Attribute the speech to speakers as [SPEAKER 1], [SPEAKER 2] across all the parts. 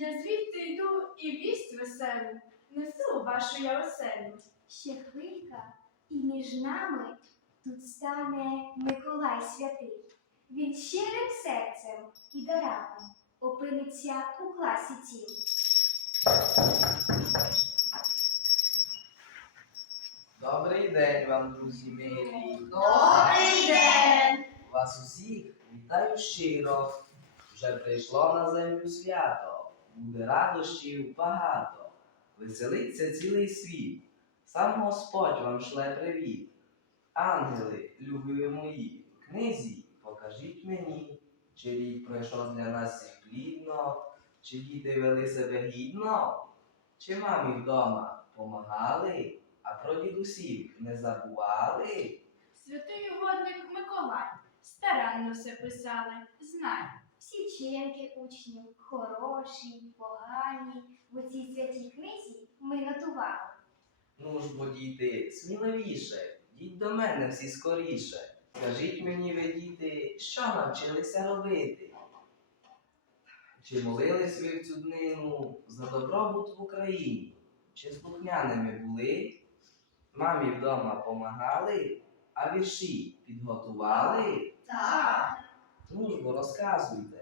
[SPEAKER 1] Я звідти йду і вість веселу несу вашу я оселю.
[SPEAKER 2] Ще хвилька, і між нами тут стане Миколай святий. Він щирим серцем і дарами опиниться у класі цім.
[SPEAKER 3] Добрий день вам, друзі милі.
[SPEAKER 2] Добрий день!
[SPEAKER 3] Вас усіх вітаю щиро. Вже прийшло на землю свято. Буде радощів багато. Веселиться цілий світ. Сам Господь вам шле привіт. Ангели, любі мої, книзі покажіть мені, чи рік пройшов для нас плідно, чи діти вели себе гідно, чи мамі вдома помагали, а про дідусів не забували.
[SPEAKER 1] Святий угодник Миколай, старанно все писали, знай.
[SPEAKER 2] Всі вчинки учнів хороші, погані. В цій святій книзі ми нотували.
[SPEAKER 3] Ну ж бо діти, сміливіше, діть до мене всі скоріше. Скажіть мені, ви діти, що навчилися робити? Чи молились ви в цю днину за добробут в Україні? Чи слухняними були? Мамі вдома помагали, а вірші підготували?
[SPEAKER 2] Так.
[SPEAKER 3] Ну ж бо розказуйте.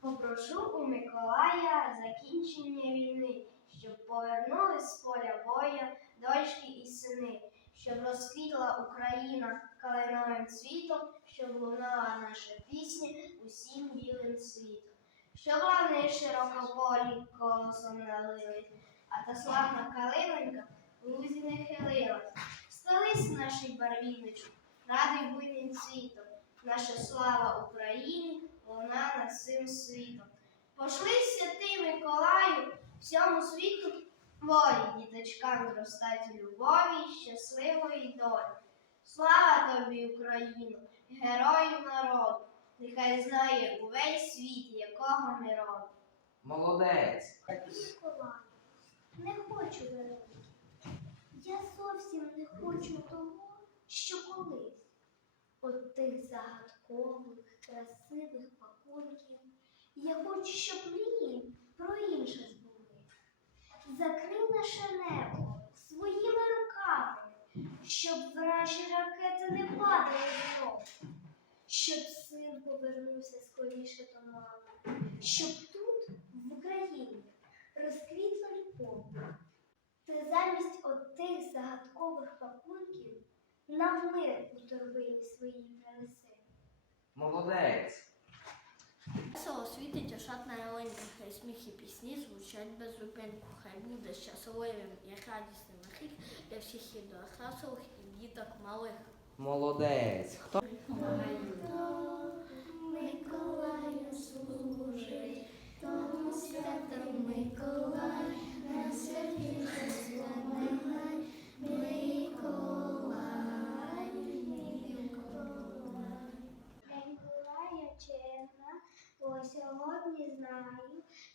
[SPEAKER 2] Попрошу у Миколая закінчення війни, щоб повернулись з поля бою дочки і сини, щоб розквітла Україна калиновим цвітом, щоб лунала наша пісня усім білим світом, щоб лани широкополі колосом налили, а та славна калинонька в лузі не хилилась. Стались нашій барвіночку, радий буйним цвітом, наша слава Україні вона над цим світом. Пошли святий Миколаю, всьому світу волі, діточкам зростать любові, щасливої долі. Слава тобі, Україно, герою народу, нехай знає увесь світ, якого ми роду.
[SPEAKER 3] Молодець!
[SPEAKER 2] Миколаю, не хочу вернути. Я зовсім не хочу того, що колись. От тих загадкових, красивих пакунків. Я хочу, щоб мрії про інше збули. Закрий наше небо своїми руками, щоб вражі ракети не падали знов, щоб син повернувся скоріше до мами, щоб тут, в Україні, розквітла любов. Ти замість отих загадкових пакунків нам мир у торбині своїй принеси.
[SPEAKER 3] Молодець!
[SPEAKER 4] Весело світить ошатна ялинка, хай сміх і пісні звучать без зупинку. Хай буде щасливим і радісним рік для всіх і дорослих, і діток малих.
[SPEAKER 3] Молодець! Хто?
[SPEAKER 2] Миколаю служить, тому святий Миколай, на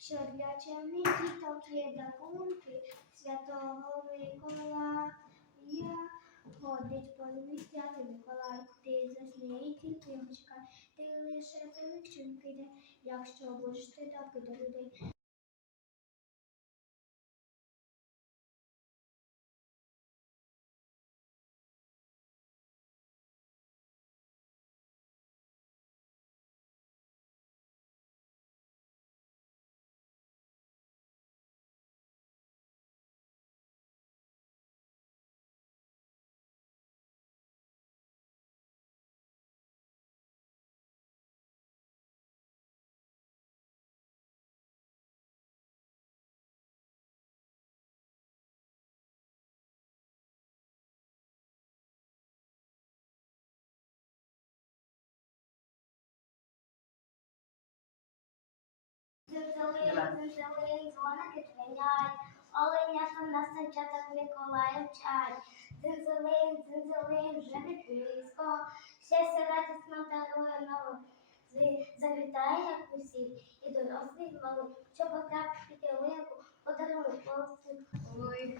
[SPEAKER 2] що для чемних діток є дарунки святого Миколая. Ходить по святий Миколай, ти засмій тільки очка, ти лише пиличинки йде, якщо будеш ти добрий до людей. Дзелзелин, дзелзелин, дзвоники дзвенять, оленята на санчатах Миколая вчать. Дзелзелин, дзелзелин, вже не близько, щастя радісно дарує нове. Завітає як усі, і дорослий малий, що потрапить під ялинку, подарує хлопцю. Ой,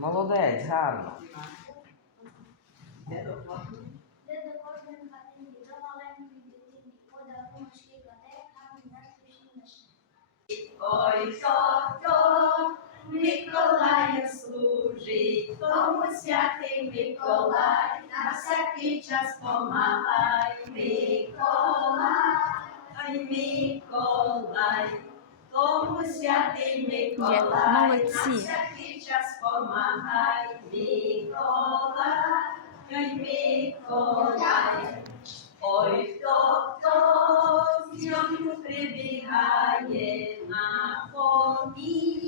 [SPEAKER 3] Молодець, гарно.
[SPEAKER 5] Ой, хто, хто Миколая служить, тому святий Миколай, на всякий час помагай, Миколай, Миколай, тому святий Миколай, на всякий час помагай, Миколай, Миколай. Ой, хто, хто з ньому прибігає на поміч,